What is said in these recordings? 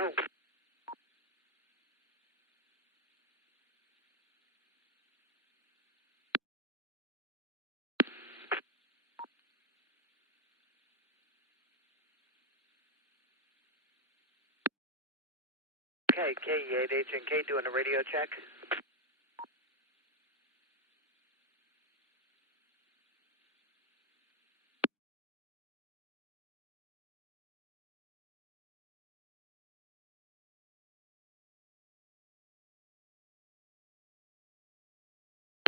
Oh. Okay, K8H&K doing a radio check.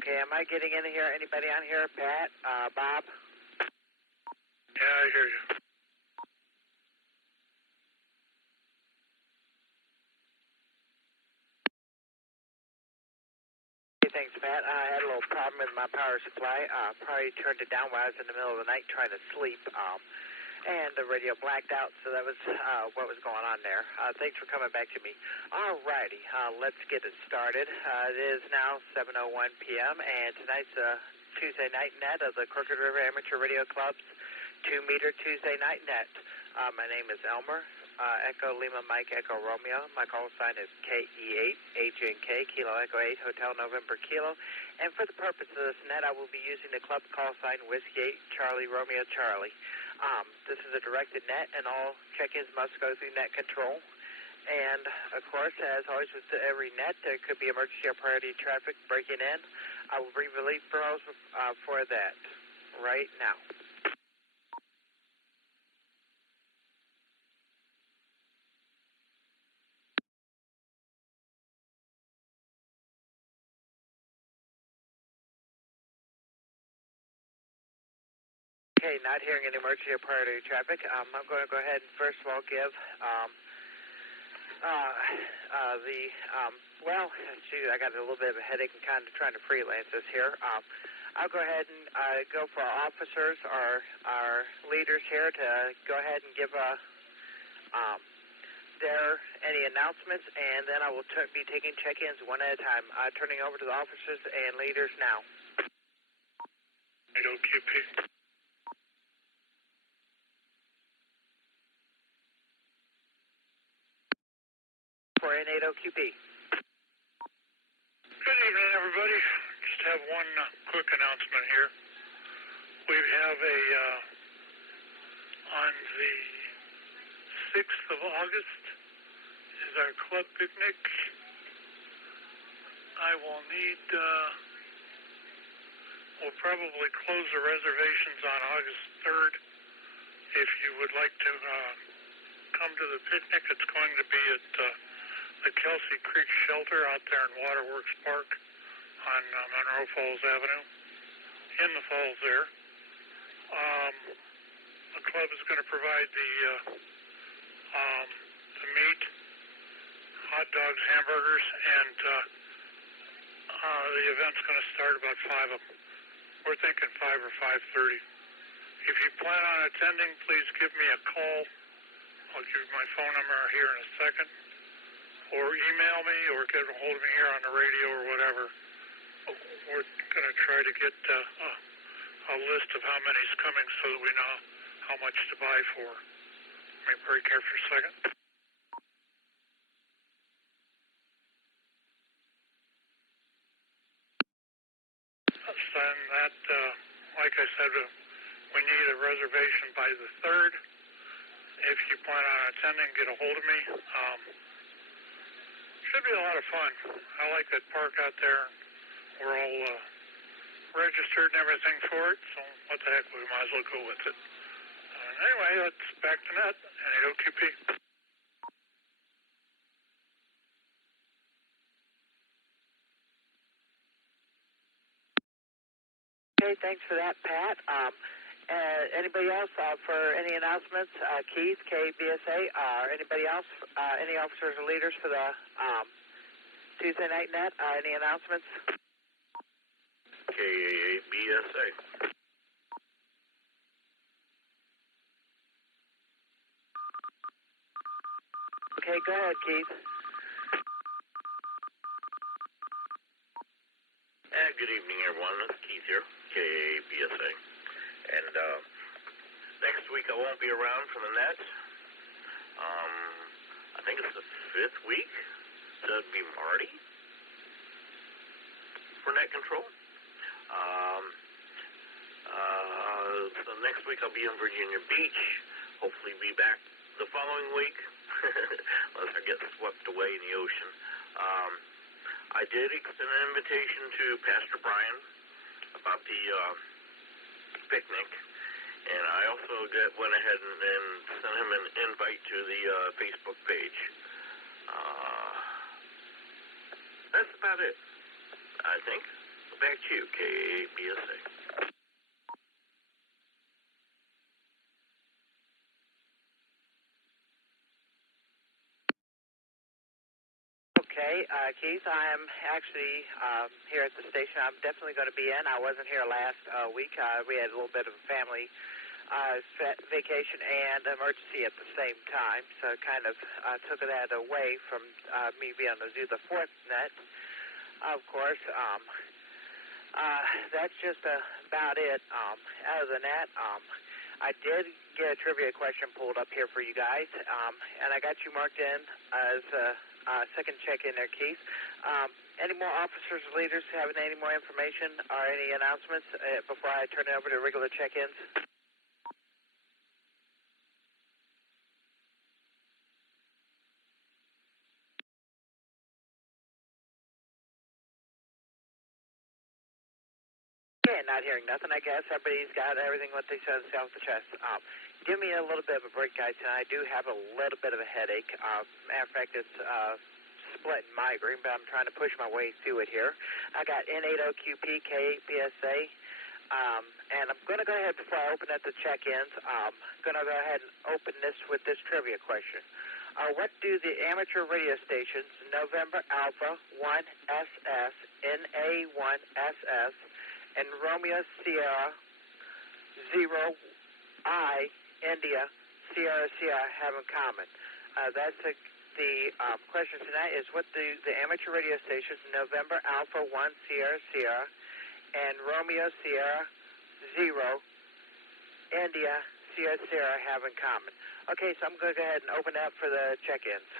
Okay, am I getting in here? Anybody on here? Pat? Bob? Yeah, I hear you. Hey, thanks, Pat. I had a little problem with my power supply. Probably turned it down while I was in the middle of the night trying to sleep. And the radio blacked out, so that was what was going on there. Thanks for coming back to me. All righty, let's get it started. It is now 7:01 p.m., and tonight's Tuesday night net of the Crooked River Amateur Radio Club's 2-meter Tuesday night net. My name is Elmer, Echo Lima Mike Echo Romeo. My call sign is KE8HNK, Kilo Echo 8, Hotel November Kilo. And for the purpose of this net, I will be using the club call sign Whiskey 8 Charlie Romeo Charlie. This is a directed net, and all check-ins must go through net control. And, of course, as always with every net, there could be emergency or priority traffic breaking in. I will bring relief burrows for that right now. Okay, not hearing any emergency or priority traffic. I'm going to go ahead and first of all give well, shoot, I got a little bit of a headache and kind of trying to freelance this here. I'll go ahead and go for our officers, our leaders here to go ahead and give any announcements, and then I will be taking check-ins one at a time. Turning over to the officers and leaders now. QP. 480 QP. Good evening, everybody. Just have one quick announcement here. We have on the 6th of August is our club picnic. I will need, we'll probably close the reservations on August 3rd. If you would like to come to the picnic, it's going to be at the Kelsey Creek Shelter out there in Waterworks Park on Monroe Falls Avenue, in the falls there. The club is going to provide the meat, hot dogs, hamburgers, and the event's going to start about 5 of them. We're thinking 5 or 5:30. If you plan on attending, please give me a call. I'll give you my phone number here in a second. Or email me, or get a hold of me here on the radio or whatever. We're going to try to get a list of how many's coming so that we know how much to buy for. Let me break here for a second. Then that, like I said, we need a reservation by the 3rd. If you plan on attending, get a hold of me. Should be a lot of fun. I like that park out there. We're all registered and everything for it, so what the heck, we might as well go with it. Anyway, let's back to net. QP. Okay, thanks for that, Pat. Anybody else for any announcements? Keith, KBSA, anybody else? Any officers or leaders for the Tuesday night net? Any announcements? KBSA. Okay, go ahead, Keith. Good evening, everyone. It's Keith here, KBSA. And next week I won't be around for the net. I think it's the fifth week. So it'd be Marty for net control. So next week I'll be in Virginia Beach. Hopefully be back the following week, unless I get swept away in the ocean. I did extend an invitation to Pastor Brian about the picnic, and I also went ahead and sent him an invite to the Facebook page. That's about it, I think. Back to you, KABSA. Okay, Keith, I'm actually here at the station. I'm definitely going to be in. I wasn't here last week. We had a little bit of a family vacation and emergency at the same time, so kind of took that away from me being able to do the fourth net. Of course, that's just about it. Other than that, I did get a trivia question pulled up here for you guys, and I got you marked in as second check-in there, Keith. Any more officers or leaders having any more information or any announcements before I turn it over to regular check-ins? Yeah, not hearing nothing. I guess everybody's got everything what they said off the chest. Give me a little bit of a break, guys, and I do have a little bit of a headache. Matter of fact, it's split migraine, but I'm trying to push my way through it here. I got N80QP, KPSA, and I'm going to go ahead before I open up the check-ins. I'm going to go ahead and open this with this trivia question. What do the amateur radio stations November Alpha 1SS, NA1SS, and Romeo Sierra 0I India Sierra Sierra have in common? That's the question tonight is what do the amateur radio stations November Alpha 1 Sierra Sierra and Romeo Sierra 0 India Sierra Sierra have in common? Okay, so I'm going to go ahead and open up for the check-ins.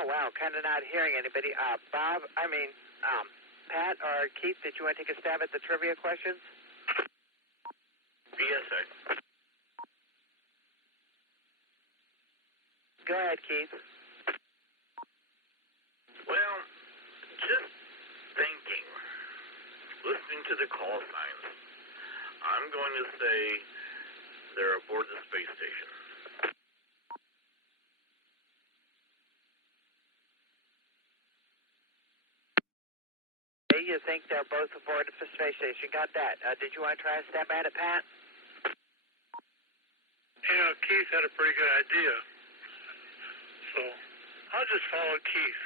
Oh, wow, kind of not hearing anybody. Pat or Keith, did you want to take a stab at the trivia questions? BSA. Go ahead, Keith. Well, just thinking, listening to the call signs, I'm going to say they're aboard the space station. You think they're both aboard the space station. Got that. Did you want to try a stab at it, Pat? Yeah, Keith had a pretty good idea. So I'll just follow Keith.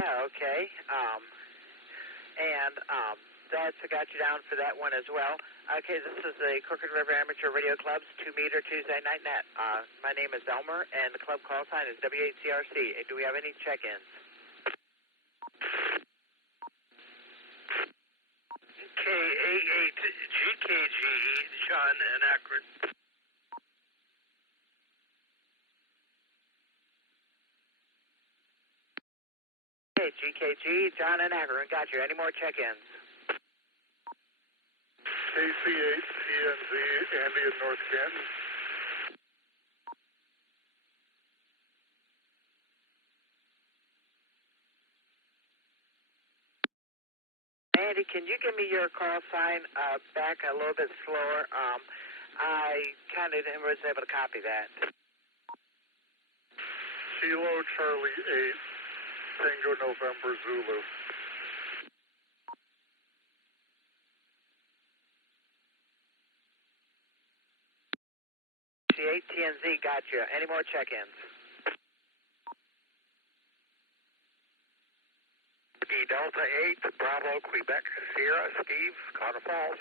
Yeah, okay. That's got you down for that one as well. Okay, this is the Crooked River Amateur Radio Club's 2-meter Tuesday night net. My name is Elmer, and the club call sign is W8CRC. Do we have any check-ins? K88GKG, John and Akron. Okay, GKG, John and Akron, got you. Any more check-ins? KC8TNZ, Andy in North Canton. Andy, can you give me your call sign back a little bit slower? I kind of was able to copy that. Kilo Charlie 8, Tango November Zulu. TNZ, got you. Any more check-ins? Ski Delta 8, Bravo, Quebec, Sierra, Steve, Connor Falls.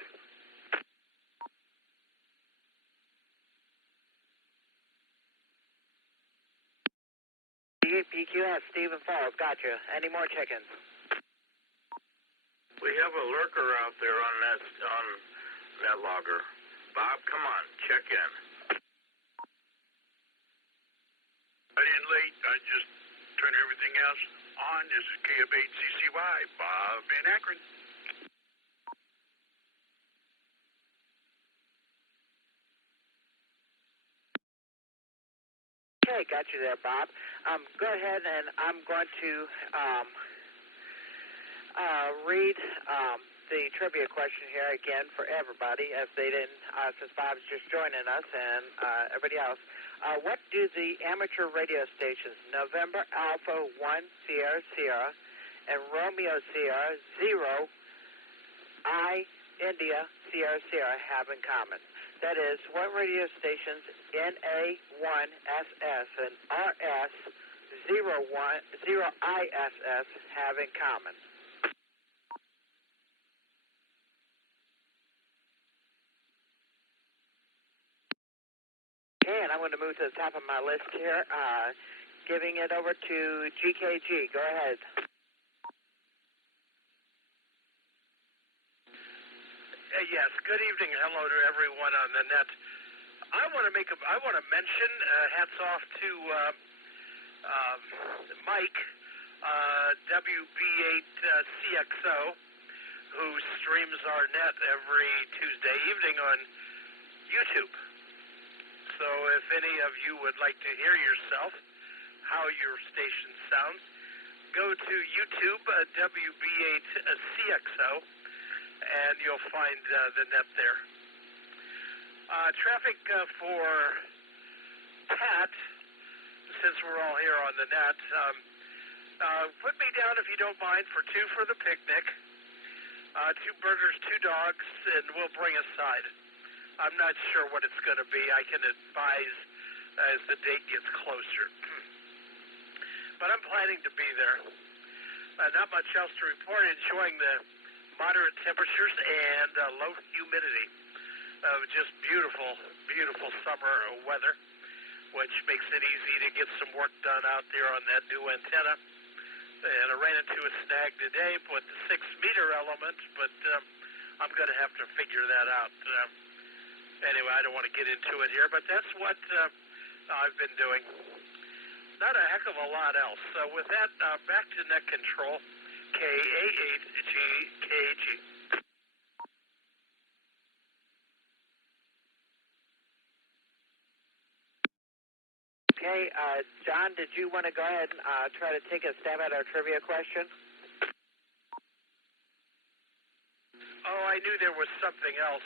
PQS, Stephen Falls, gotcha. Any more chickens? We have a lurker out there on that logger. Bob, come on, check in. Running late. I just turned everything else on. This is KF8CCY, Bob in Akron. Okay, got you there, Bob. Go ahead, and I'm going to read the trivia question here again for everybody, as they didn't, since Bob's just joining us and everybody else. What do the amateur radio stations November Alpha 1 Sierra Sierra and Romeo Sierra 0 I India Sierra Sierra have in common? That is, what radio stations NA1SS and RS0ISS have in common? Okay, and I'm going to move to the top of my list here, giving it over to GKG. Go ahead. Yes, good evening. Hello to everyone on the net. I want to mention, hats off to Mike, W8CRC, who streams our net every Tuesday evening on YouTube. So if any of you would like to hear yourself, how your station sounds, go to YouTube, W8CRC, and you'll find the net there. Traffic for Pat, since we're all here on the net, put me down if you don't mind for 2 for the picnic, 2 burgers, 2 dogs, and we'll bring a side. I'm not sure what it's going to be. I can advise as the date gets closer. But I'm planning to be there. Not much else to report. Enjoying the moderate temperatures and low humidity of just beautiful, beautiful summer weather, which makes it easy to get some work done out there on that new antenna. And I ran into a snag today with the 6-meter element, but I'm going to have to figure that out. Anyway, I don't want to get into it here, but that's what I've been doing. Not a heck of a lot else. So with that, back to net control. KA8GKG. Okay, John, did you want to go ahead and try to take a stab at our trivia question? Oh, I knew there was something else.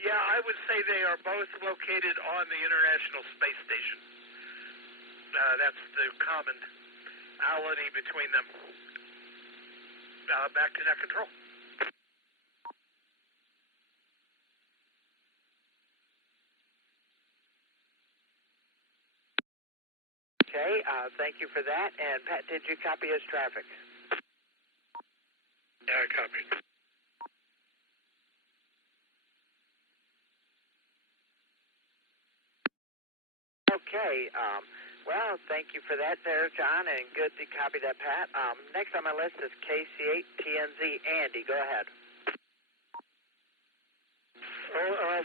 Yeah, I would say they are both located on the International Space Station. That's the commonality between them. Back to net control. Okay, thank you for that. And Pat, did you copy his traffic? Yeah, I copied. Okay, well, thank you for that there, John, and good to copy that, Pat. Next on my list is KC8TNZ. Andy, go ahead. Well,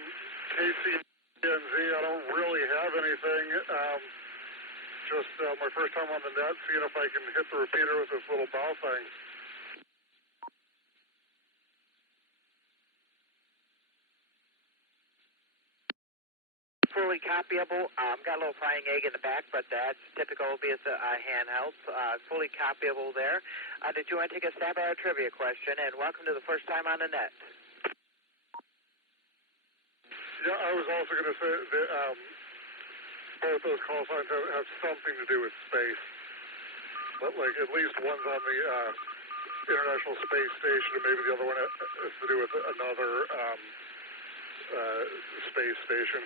KC8TNZ, I don't really have anything. Just my first time on the net, seeing if I can hit the repeater with this little bow thing. Fully copyable. Got a little frying egg in the back, but that's typical, albeit a handheld. Fully copyable there. Did you want to take a stab at our trivia question? And welcome to the first time on the net. Yeah, I was also going to say that both those call signs have something to do with space. But, like, at least one's on the International Space Station, and maybe the other one has to do with another space station.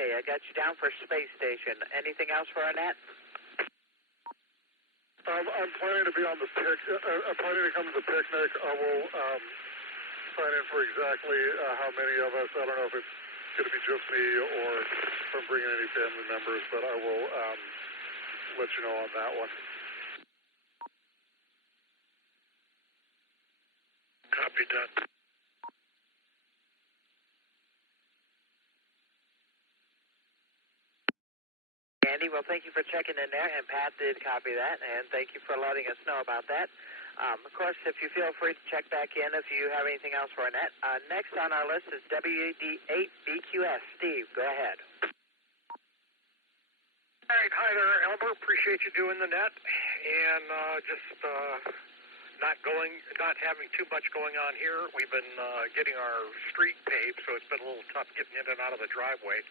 Okay, I got you down for space station. Anything else for our net? I'm planning to be on the I'm planning to come to the picnic. I will sign in for exactly how many of us. I don't know if it's going to be just me or if I'm bringing any family members, but I will let you know on that one. Copy that. Andy, well, thank you for checking in there, and Pat did copy that, and thank you for letting us know about that. Of course, if you feel free to check back in if you have anything else for our net. Next on our list is W8CRC. Steve, go ahead. All right, hi there, Elmer. Appreciate you doing the net, and just not having too much going on here. We've been getting our street paved, so it's been a little tough getting in and out of the driveway.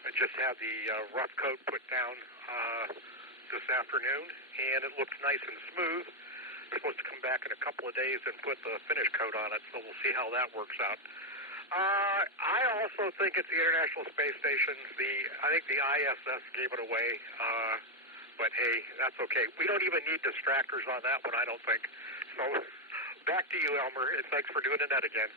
I just had the rough coat put down this afternoon, and it looks nice and smooth. It's supposed to come back in a couple of days and put the finish coat on it, so we'll see how that works out. I also think it's the International Space Station. I think the ISS gave it away, but hey, that's okay. We don't even need distractors on that one, I don't think. So back to you, Elmer, and thanks for doing the net again.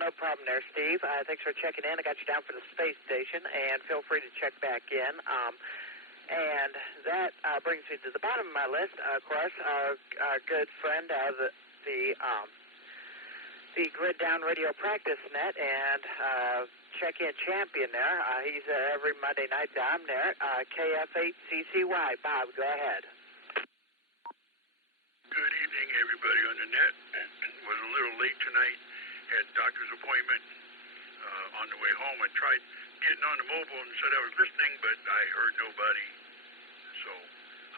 No problem there, Steve. Thanks for checking in. I got you down for the space station, and feel free to check back in. And that brings me to the bottom of my list. Of course, our good friend, the Grid Down Radio Practice Net and check-in champion there. He's every Monday night down there. KF8CCY. Bob, go ahead. Good evening, everybody on the net. Was a little late tonight. Had doctor's appointment on the way home. I tried getting on the mobile and said I was listening, but I heard nobody. So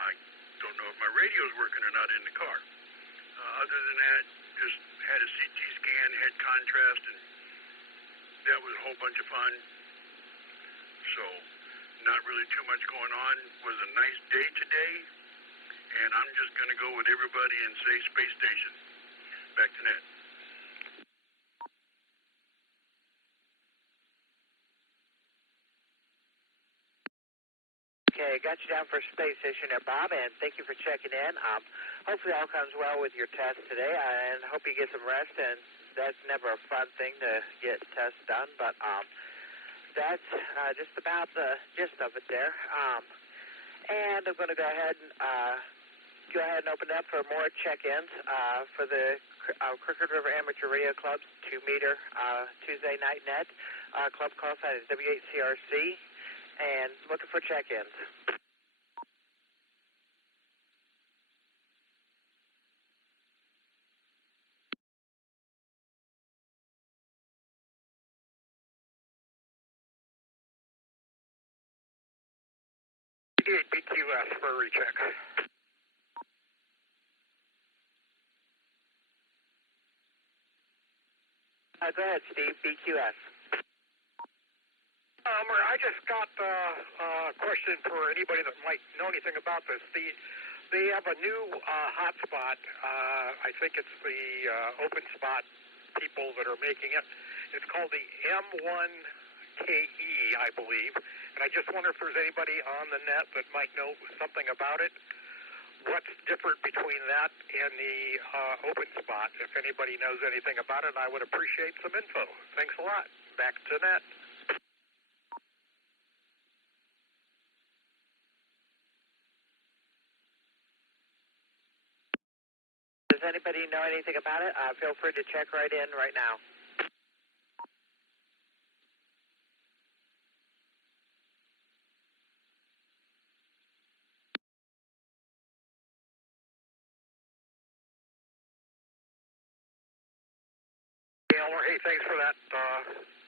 I don't know if my radio's working or not in the car. Other than that, just had a CT scan, head contrast, and that was a whole bunch of fun. So not really too much going on. Was a nice day today, and I'm just going to go with everybody and say space station. Back to net. Okay, got you down for space station there, Bob, and thank you for checking in. Hopefully all comes well with your test today, and hope you get some rest, and that's never a fun thing to get tests done, but that's just about the gist of it there. And I'm going to go ahead and open it up for more check-ins for the Crooked River Amateur Radio Club's 2-meter Tuesday night net. Club call sign is W8CRC. And looking for check-ins. BQS for a recheck. Go ahead, Steve. BQS. Elmer, I just got a question for anybody that might know anything about this. They have a new hotspot. I think it's the open spot people that are making it. It's called the M1KE, I believe. And I just wonder if there's anybody on the net that might know something about it. What's different between that and the open spot? If anybody knows anything about it, I would appreciate some info. Thanks a lot. Back to net. Does anybody know anything about it? Feel free to check right in right now. Elmer, hey, thanks for that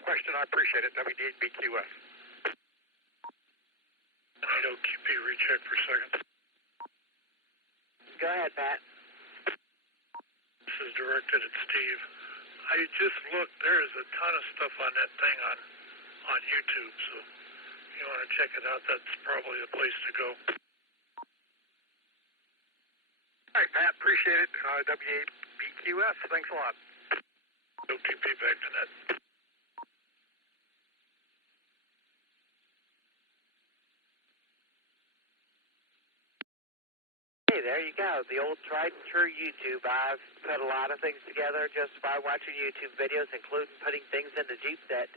question. I appreciate it. W8BQS. QP recheck for a second. Go ahead, Pat. This is directed at Steve. I just looked. There is a ton of stuff on that thing on YouTube, so if you want to check it out, that's probably the place to go. All right, Pat, appreciate it. W8BQS. QS. Thanks a lot. OTP back to net. Hey, there you go. The old tried and true YouTube. I've put a lot of things together just by watching YouTube videos, including putting things into Jeep that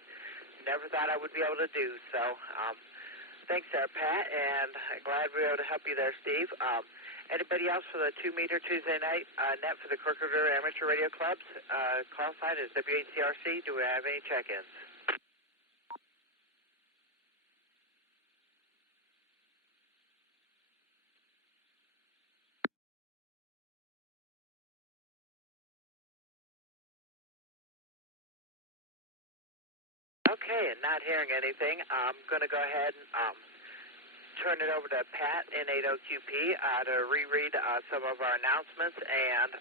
never thought I would be able to do. So, thanks there, Pat, and I'm glad we were able to help you there, Steve. Anybody else for the 2-meter Tuesday night net for the Crooked River Amateur Radio Clubs? Call sign is W8CRC. Do we have any check-ins? Okay, and not hearing anything, I'm going to go ahead and turn it over to Pat in 80QP to reread some of our announcements and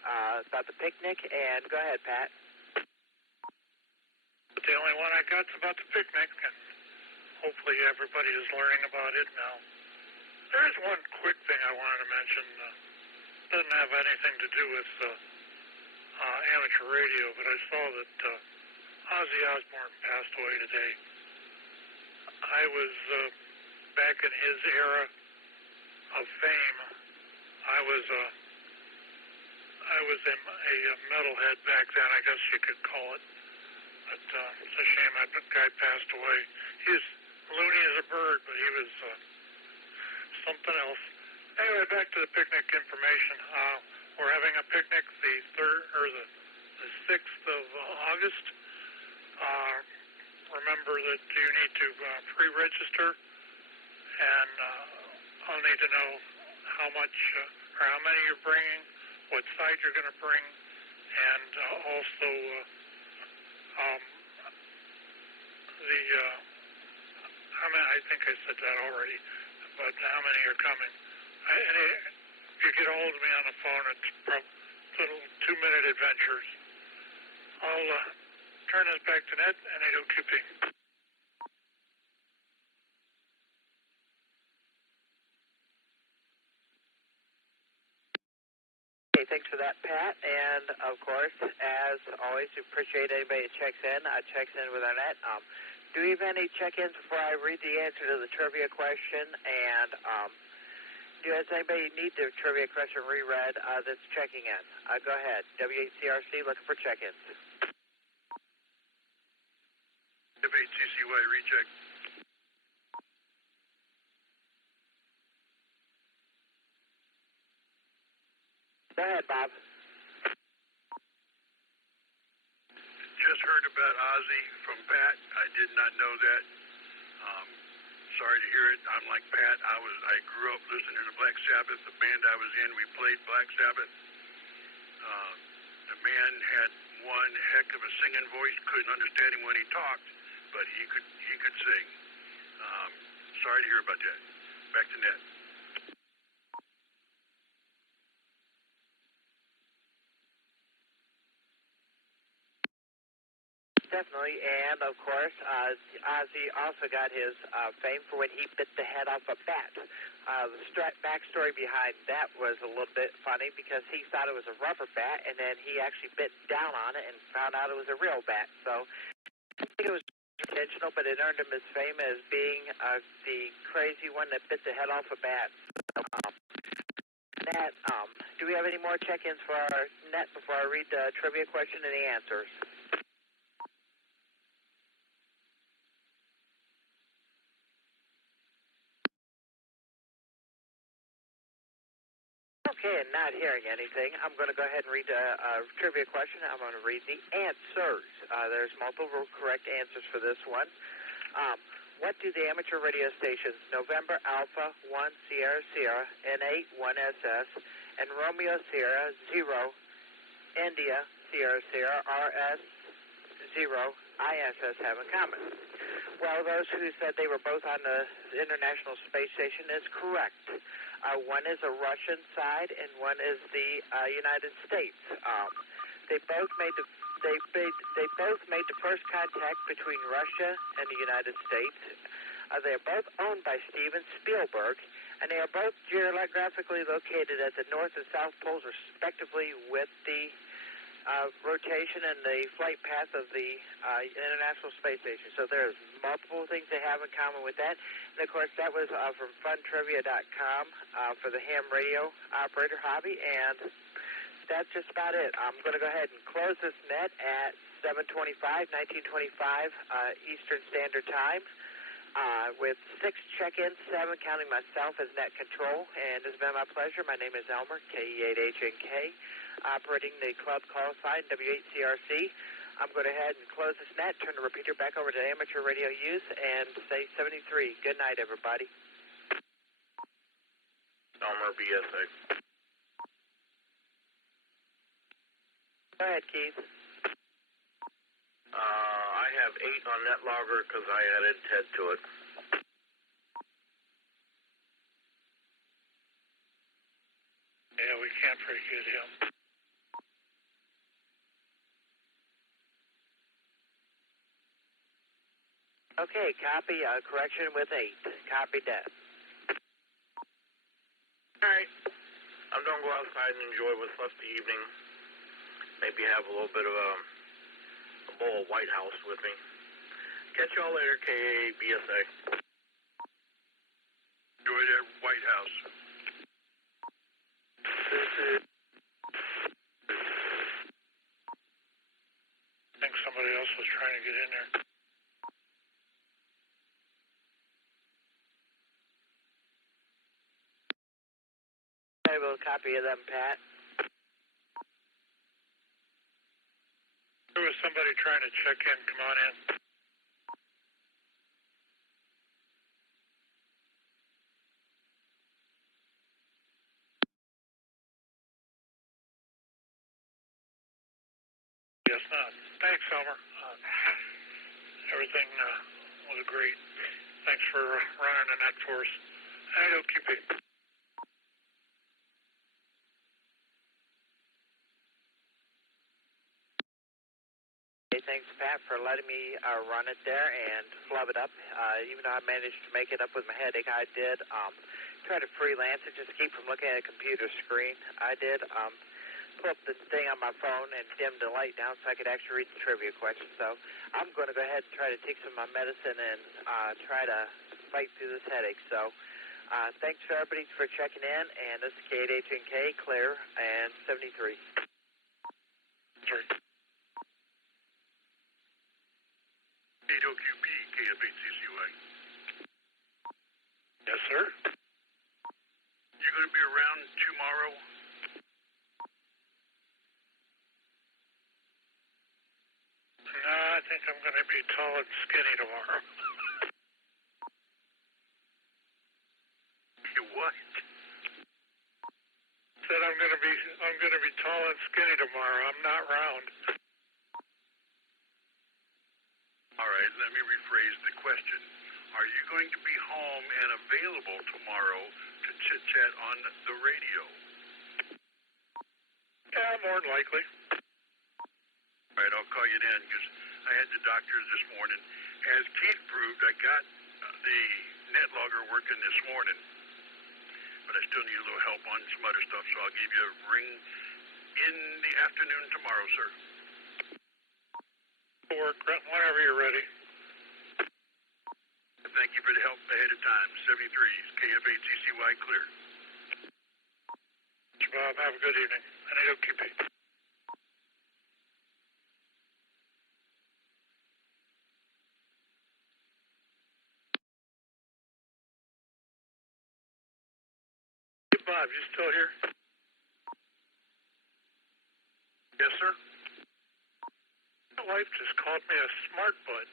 about the picnic. And go ahead, Pat. The only one I got is about the picnic, and hopefully everybody is learning about it now. There is one quick thing I wanted to mention. Doesn't have anything to do with amateur radio, but I saw that Ozzy Osbourne passed away today. I was back in his era of fame. I was a metalhead back then, I guess you could call it. But it's a shame that guy passed away. He was loony as a bird, but he was something else. Anyway, back to the picnic information. We're having a picnic the 6th of August. Remember that you need to pre-register, and I'll need to know how much or how many you're bringing, what side you're going to bring, and also I think I said that already, but how many are coming. If you get a hold of me on the phone, it's little 2-minute adventures. I'll turn this back to net and 80QP. Okay, thanks for that, Pat. And, of course, as always, we appreciate anybody that checks in with our net. Do we have any check-ins before I read the answer to the trivia question? And does anybody need the trivia question reread that's checking in? Go ahead. W8CRC looking for check-ins. W8CCY recheck. Go ahead, Bob. Just heard about Ozzy from Pat. I did not know that. Sorry to hear it. I'm like Pat. I grew up listening to Black Sabbath. The band I was in, we played Black Sabbath. The man had one heck of a singing voice. Couldn't understand him when he talked, but he could sing. Sorry to hear about that. Back to net. Definitely, and of course, Ozzy also got his fame for when he bit the head off a bat. The backstory behind that was a little bit funny because he thought it was a rubber bat, and then he actually bit down on it and found out it was a real bat. So I think it was intentional, but it earned him his fame as being the crazy one that bit the head off a bat. Do we have any more check-ins for our net before I read the trivia question and the answers? Okay, and not hearing anything, I'm going to go ahead and read the trivia question. I'm going to read the answers. There's multiple correct answers for this one. What do the amateur radio stations November Alpha 1 Sierra Sierra, N8 1 SS, and Romeo Sierra 0 India Sierra Sierra RS 0 ISS have in common? Well, those who said they were both on the International Space Station is correct. One is a Russian side, and one is the United States. They both made the first contact between Russia and the United States. They are both owned by Steven Spielberg, and they are both geographically located at the north and south poles, respectively, with the rotation and the flight path of the International Space Station. So there's multiple things they have in common with that. And, of course, that was from funtrivia.com for the ham radio operator hobby. And that's just about it. I'm going to go ahead and close this net at 1925 Eastern Standard Time. With 6 check-ins, 7 counting myself as net control, and it's been my pleasure. My name is Elmer, KE8HNK, operating the club call sign W8CRC. I'm going to go ahead and close this net, turn the repeater back over to amateur radio use, and say 73. Good night, everybody. Elmer, BSA. Go ahead, Keith. I have 8 on NetLogger because I added Ted to it. Yeah, we can't forget him. Okay, copy. Correction with 8. Copy that. All right. I'm going to go outside and enjoy what's left of the evening. Maybe have a little bit of a bowl of White House with me. Catch y'all later, KABSA. Enjoy that White House. I think somebody else was trying to get in there. I will copy of them, Pat. There was somebody trying to check in. Come on in. Yes, not. Thanks, Elmer. Everything was great. Thanks for running the net for us. I don't keep it. Thanks, Pat, for letting me run it there and flub it up. Even though I managed to make it up with my headache, I did try to freelance it just to keep from looking at a computer screen. I did pull up the thing on my phone and dim the light down so I could actually read the trivia questions. So I'm going to go ahead and try to take some of my medicine and try to fight through this headache. So thanks for everybody for checking in, and this is K8HNK, Claire, and 73. Sorry. AWP, KF8CCY. Yes, sir. You going to be around tomorrow? No, I think I'm going to be tall and skinny tomorrow. You what? Said I'm going to be tall and skinny tomorrow. I'm not round. All right, let me rephrase the question. Are you going to be home and available tomorrow to chit-chat on the radio? Yeah, more than likely. All right, I'll call you then because I had the doctor this morning. As Keith proved, I got the NetLogger working this morning, but I still need a little help on some other stuff, so I'll give you a ring in the afternoon tomorrow, sir. Work whenever you're ready. Thank you for the help ahead of time. 73, KF8CCY clear. Bob, have a good evening. And I don't keep it. Hey, Bob, you still here? Yes, sir. My wife just called me a smart butt.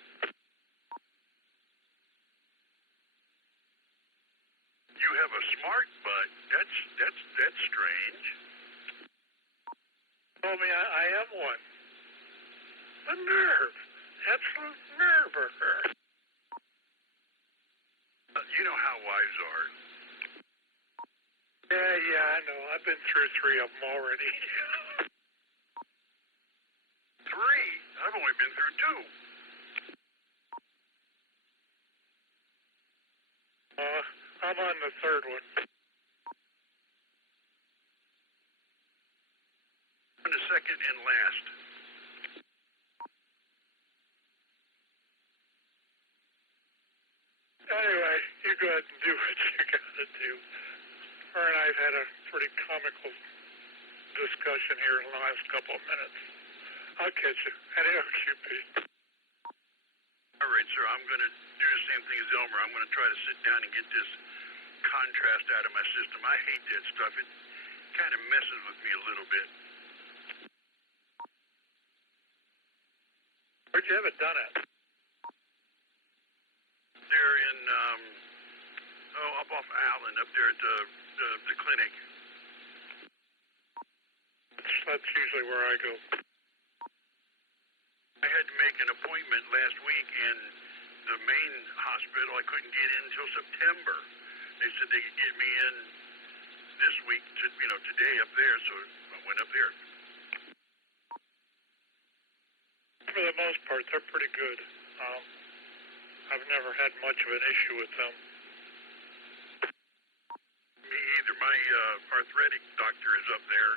You have a smart butt. That's strange. Told me I am one. The nerve. Absolute nerve of her. You know how wives are. Yeah, I know. I've been through 3 of them already. 3? I've only been through 2. I'm on the 3rd one. And the second and last. You go ahead and do what you got to do. Her and I have had a pretty comical discussion here in the last couple of minutes. I'll catch you. Adios, QP. All right, sir. I'm going to do the same thing as Elmer. I'm going to try to sit down and get this contrast out of my system. I hate that stuff. It kind of messes with me a little bit. Where'd you have it done at? They're in, up off Allen, up there at the clinic. That's usually where I go. I had to make an appointment last week in the main hospital. I couldn't get in until September. They said they could get me in this week, today up there, so I went up there. For the most part, they're pretty good. I've never had much of an issue with them. Me either. My arthritic doctor is up there,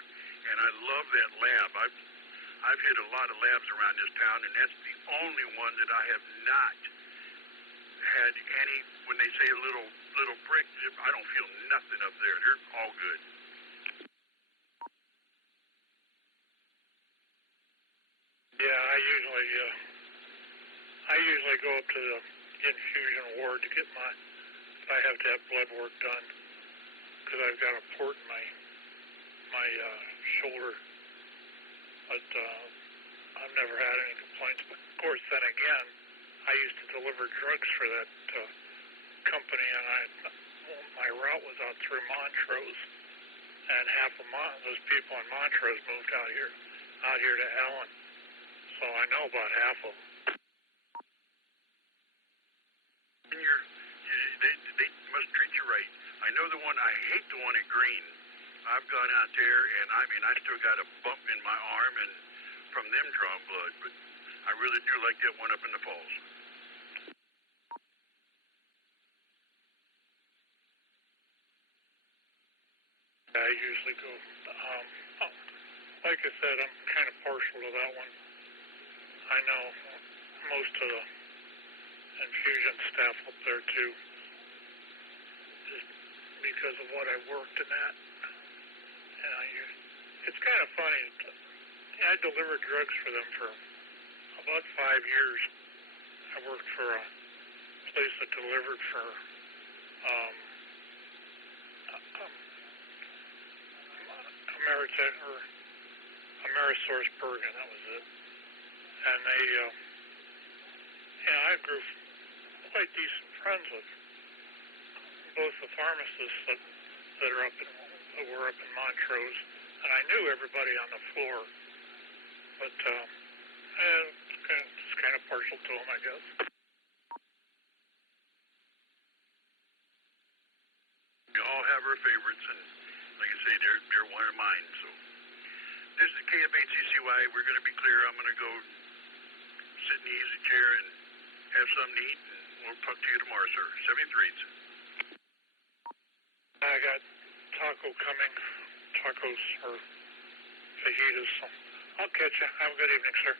and I love that lab. I've hit a lot of labs around this town, and that's the only one that I have not had any. When they say a little prick, I don't feel nothing up there. They're all good. Yeah, I usually go up to the infusion ward to get if I have to have blood work done, because I've got a port in my shoulder. But I've never had any complaints. But of course, then again, I used to deliver drugs for that company, and my route was out through Montrose, and half of those people in Montrose moved out here to Allen. So I know about half of them. And they must treat you right. I know the one. I hate the one at Green. I've gone out there, and I still got a bump in my arm, and from them drawing blood. But I really do like that one up in the falls. I usually go. Like I said, I'm kind of partial to that one. I know most of the infusion staff up there too, just because of what I worked in that. And it's kind of funny. I delivered drugs for them for about 5 years. I worked for a place that delivered for Amerisource Bergen, that was it. And they, I grew quite decent friends with both the pharmacists that were up in Montrose, and I knew everybody on the floor. But just kind of partial to them, I guess. We all have our favorites, and like I say, they're one of mine. So this is KF8CCY. We're going to be clear. I'm going to go sit in the easy chair and have something to eat, and we'll talk to you tomorrow, sir. 73s. I got taco coming. Tacos or fajitas. So I'll catch you. Have a good evening, sir.